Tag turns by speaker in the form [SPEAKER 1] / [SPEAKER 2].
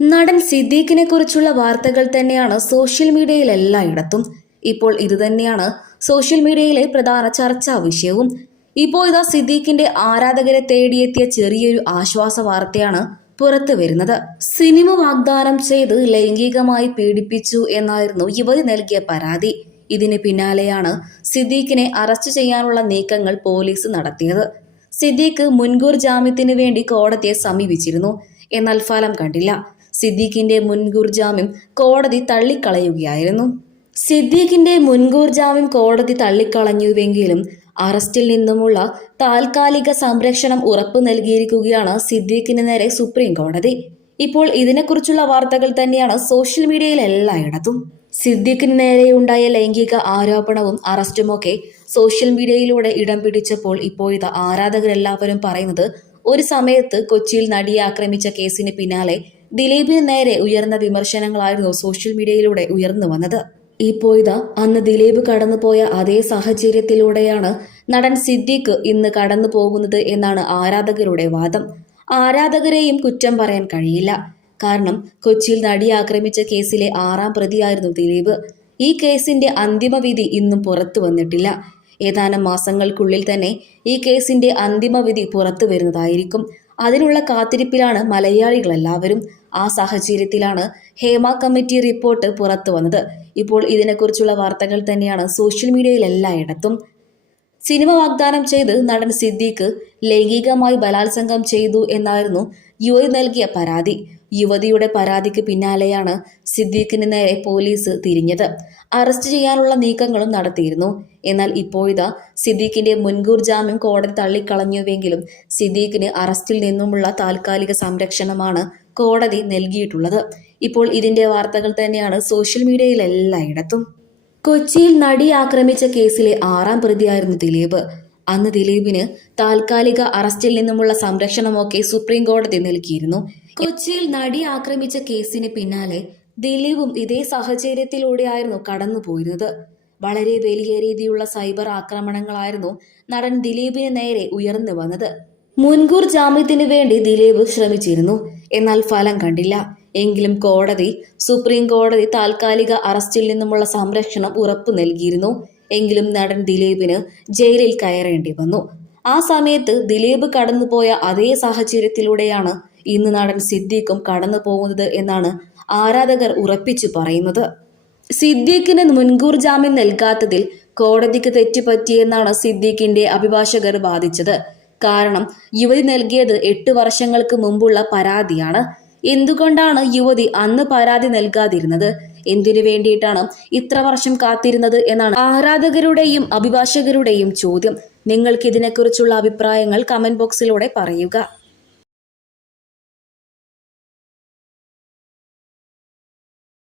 [SPEAKER 1] നടൻ സിദ്ദീഖിനെ കുറിച്ചുള്ള വാർത്തകൾ തന്നെയാണ് സോഷ്യൽ മീഡിയയിൽ എല്ലായിടത്തും. ഇപ്പോൾ ഇതുതന്നെയാണ് സോഷ്യൽ മീഡിയയിലെ പ്രധാന ചർച്ചാ വിഷയവും. ഇപ്പോൾ ഇതാ സിദ്ദീഖിന്റെ ആരാധകരെ തേടിയെത്തിയ ചെറിയൊരു ആശ്വാസ വാർത്തയാണ് പുറത്തു വരുന്നത്. സിനിമ വാഗ്ദാനം ചെയ്ത് ലൈംഗികമായി പീഡിപ്പിച്ചു എന്നായിരുന്നു യുവതി നൽകിയ പരാതി. ഇതിന് പിന്നാലെയാണ് സിദ്ദീഖിനെ അറസ്റ്റ് ചെയ്യാനുള്ള നീക്കങ്ങൾ പോലീസ് നടത്തിയത്. സിദ്ദീഖ് മുൻകൂർ ജാമ്യത്തിന് വേണ്ടി കോടതിയെ സമീപിച്ചിരുന്നു. എന്നാൽ ഫലം കണ്ടില്ല. സിദ്ദീഖിന്റെ മുൻകൂർ ജാമ്യം കോടതി തള്ളിക്കളയുകയായിരുന്നു. സിദ്ദീഖിന്റെ മുൻകൂർ ജാമ്യം കോടതി തള്ളിക്കളഞ്ഞുവെങ്കിലും അറസ്റ്റിൽ നിന്നുമുള്ള താൽക്കാലിക സംരക്ഷണം ഉറപ്പു നൽകിയിരിക്കുകയാണ് സിദ്ദീഖിന് നേരെ സുപ്രീം കോടതി. ഇപ്പോൾ ഇതിനെക്കുറിച്ചുള്ള വാർത്തകൾ തന്നെയാണ് സോഷ്യൽ മീഡിയയിൽ എല്ലായിടത്തും. സിദ്ദീഖിന് നേരെയുണ്ടായ ലൈംഗിക ആരോപണവും അറസ്റ്റുമൊക്കെ സോഷ്യൽ മീഡിയയിലൂടെ ഇടം പിടിച്ചപ്പോൾ ഇപ്പോഴത്തെ ആരാധകരെല്ലാവരും പറയുന്നത് ഒരു സമയത്ത് കൊച്ചിയിൽ നടിയെ ആക്രമിച്ച കേസിന് പിന്നാലെ ദിലീപിന് നേരെ ഉയർന്ന വിമർശനങ്ങളായിരുന്നു സോഷ്യൽ മീഡിയയിലൂടെ ഉയർന്നു വന്നത്. ഇപ്പോഴിതാ അന്ന് ദിലീപ് കടന്നുപോയ അതേ സാഹചര്യത്തിലൂടെയാണ് നടൻ സിദ്ദീഖ് ഇന്ന് കടന്നു പോകുന്നത് എന്നാണ് ആരാധകരുടെ വാദം. ആരാധകരെയും കുറ്റം പറയാൻ കഴിയില്ല. കാരണം കൊച്ചിയിൽ നടി ആക്രമിച്ച കേസിലെ ആറാം പ്രതിയായിരുന്നു ദിലീപ്. ഈ കേസിന്റെ അന്തിമ വിധി ഇന്നും പുറത്തു വന്നിട്ടില്ല. ഏതാനും മാസങ്ങൾക്കുള്ളിൽ തന്നെ ഈ കേസിന്റെ അന്തിമ വിധി പുറത്തു വരുന്നതായിരിക്കും. അതിനുള്ള കാത്തിരിപ്പിലാണ് മലയാളികളെല്ലാവരും ആ സാഹചര്യത്തിലാണ് ഹേമ കമ്മിറ്റി റിപ്പോർട്ട് പുറത്തു വന്നത്. ഇപ്പോൾ ഇതിനെക്കുറിച്ചുള്ള വാർത്തകൾ തന്നെയാണ് സോഷ്യൽ മീഡിയയിൽ എല്ലായിടത്തും. സിനിമ വാഗ്ദാനം ചെയ്ത് നടൻ സിദ്ദീഖ് ലൈംഗികമായി ബലാത്സംഗം ചെയ്തു എന്നായിരുന്നു യുവതി നൽകിയ പരാതി. യുവതിയുടെ പരാതിക്ക് പിന്നാലെയാണ് സിദ്ദീഖിന് നേരെ പോലീസ് തിരിഞ്ഞത്. അറസ്റ്റ് ചെയ്യാനുള്ള നീക്കങ്ങളും നടത്തിയിരുന്നു. എന്നാൽ ഇപ്പോഴിതാ സിദ്ദീഖിന്റെ മുൻകൂർ ജാമ്യം കോടതി തള്ളിക്കളഞ്ഞുവെങ്കിലും സിദ്ദീഖിന് അറസ്റ്റിൽ നിന്നുമുള്ള താൽക്കാലിക സംരക്ഷണമാണ് കോടതി നൽകിയിട്ടുള്ളത്. ഇപ്പോൾ ഇതിന്റെ വാർത്തകൾ തന്നെയാണ് സോഷ്യൽ മീഡിയയിൽ എല്ലായിടത്തും. കൊച്ചിയിൽ നടി ആക്രമിച്ച കേസിലെ ആറാം പ്രതിയായിരുന്നു ദിലീപ്. അന്ന് ദിലീപിന് താൽക്കാലിക അറസ്റ്റിൽ നിന്നുമുള്ള സംരക്ഷണമൊക്കെ സുപ്രീം കോടതി നൽകിയിരുന്നു. കൊച്ചിയിൽ നടി ആക്രമിച്ച കേസിന് പിന്നാലെ ദിലീപും ഇതേ സാഹചര്യത്തിലൂടെയായിരുന്നു കടന്നുപോയിരുന്നത്. വളരെ വലിയ രീതിയിലുള്ള സൈബർ ആക്രമണങ്ങളായിരുന്നു നടൻ ദിലീപിന് നേരെ ഉയർന്നു വന്നത്. മുൻകൂർ ജാമ്യത്തിന് വേണ്ടി ദിലീപ് ശ്രമിച്ചിരുന്നു. എന്നാൽ ഫലം കണ്ടില്ല. എങ്കിലും കോടതി സുപ്രീം കോടതി താൽക്കാലിക അറസ്റ്റിൽ നിന്നുമുള്ള സംരക്ഷണം ഉറപ്പു നൽകിയിരുന്നു. എങ്കിലും നടൻ ദിലീപിന് ജയിലിൽ കയറേണ്ടി വന്നു. ആ സമയത്ത് ദിലീപ് കടന്നുപോയ അതേ സാഹചര്യത്തിലൂടെയാണ് ഇന്ന് നടൻ സിദ്ദീഖും കടന്നു പോകുന്നത് എന്നാണ് ആരാധകർ ഉറപ്പിച്ചു പറയുന്നത്. സിദ്ദീഖിന് മുൻകൂർ ജാമ്യം നൽകാത്തതിൽ കോടതിക്ക് തെറ്റുപറ്റിയെന്നാണ് സിദ്ദീഖിന്റെ അഭിഭാഷകർ വാദിച്ചത്. കാരണം യുവതി നൽകിയത് എട്ട് വർഷങ്ങൾക്ക് മുമ്പുള്ള പരാതിയാണ്. എന്തുകൊണ്ടാണ് യുവതി അന്ന് പരാതി നൽകാതിരുന്നത്? എന്തിനു വേണ്ടിയിട്ടാണ് ഇത്ര വർഷം കാത്തിരുന്നത് എന്നാണ് ആരാധകരുടെയും അഭിഭാഷകരുടെയും ചോദ്യം. നിങ്ങൾക്ക് ഇതിനെക്കുറിച്ചുള്ള അഭിപ്രായങ്ങൾ കമന്റ് ബോക്സിലൂടെ പറയുക.